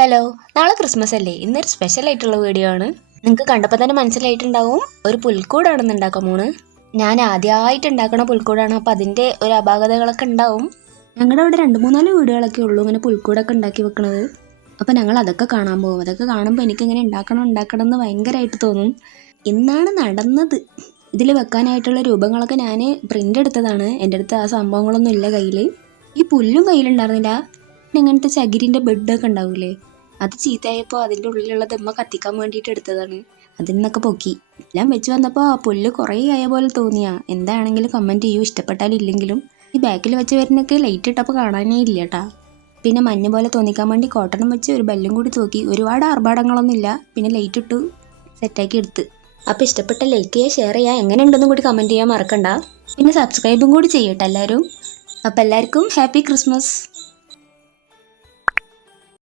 Hello, നാളെ Christmas അല്ലേ? ഇന്നൊരു സ്പെഷ്യൽ ആയിട്ടുള്ള വീഡിയോ ആണ്. നിങ്ങൾക്ക് കണ്ടപ്പോൾ തന്നെ മനസ്സിലായിട്ടുണ്ടാവും ഒരു പുൽക്കൂടാണെന്ന് ഉണ്ടാക്കാൻ പോണ്. ഞാൻ ആദ്യമായിട്ട് ഉണ്ടാക്കണ പുൽക്കൂടാണ്, അപ്പോൾ അതിൻ്റെ ഒരു അപാകതകളൊക്കെ ഉണ്ടാവും. ഞങ്ങളുടെ അവിടെ 2-3 വീടുകളൊക്കെ ഉള്ളൂ ഇങ്ങനെ പുൽക്കൂടൊക്കെ ഉണ്ടാക്കി വെക്കണത്. അപ്പോൾ ഞങ്ങൾ അതൊക്കെ കാണാൻ പോകും. അതൊക്കെ കാണുമ്പോൾ എനിക്കിങ്ങനെ ഉണ്ടാക്കണം എന്ന് ഭയങ്കരമായിട്ട് തോന്നും. ഇന്നാണ് നടന്നത്. ഇതിൽ വെക്കാനായിട്ടുള്ള രൂപങ്ങളൊക്കെ ഞാൻ പ്രിൻ്റ് എടുത്തതാണ്. എൻ്റെ അടുത്ത് ആ സംഭവങ്ങളൊന്നും ഇല്ല കയ്യിൽ. ഈ പുല്ലും കയ്യിലുണ്ടായിരുന്നില്ല. ഇങ്ങനത്തെ ചകിരിൻ്റെ ബെഡൊക്കെ ഉണ്ടാവില്ലേ, അത് ചീത്തയായപ്പോൾ അതിൻ്റെ ഉള്ളിലുള്ള ദമ്മ കത്തിക്കാൻ വേണ്ടിയിട്ട് എടുത്തതാണ്. അതിൽ നിന്നൊക്കെ പൊക്കി എല്ലാം വെച്ച് വന്നപ്പോൾ ആ പുല്ല് കുറേ ആയ പോലെ തോന്നിയാ. എന്താണെങ്കിലും കമൻറ്റ് ചെയ്യൂ, ഇഷ്ടപ്പെട്ടാലും ഇല്ലെങ്കിലും. ഈ ബാക്കിൽ വെച്ച് വരുന്നൊക്കെ ലൈറ്റ് ഇട്ടപ്പോൾ കാണാനേ ഇല്ല കേട്ടാ. പിന്നെ മഞ്ഞ പോലെ തോന്നിക്കാൻ വേണ്ടി കോട്ടണം വെച്ച് ഒരു ബെല്ലും കൂടി തൂക്കി. ഒരുപാട് ആർഭാടങ്ങളൊന്നും ഇല്ല, പിന്നെ ലൈറ്റ് ഇട്ടു സെറ്റാക്കി എടുത്ത്. അപ്പോൾ ഇഷ്ടപ്പെട്ട ലൈക്ക് ചെയ്യുക, ഷെയർ ചെയ്യുക, എങ്ങനെ ഉണ്ടെന്നും കൂടി കമൻറ്റ് ചെയ്യാൻ മറക്കണ്ട. പിന്നെ സബ്സ്ക്രൈബും കൂടി ചെയ്യട്ടെ എല്ലാവരും. അപ്പോൾ എല്ലാവർക്കും ഹാപ്പി ക്രിസ്മസ്.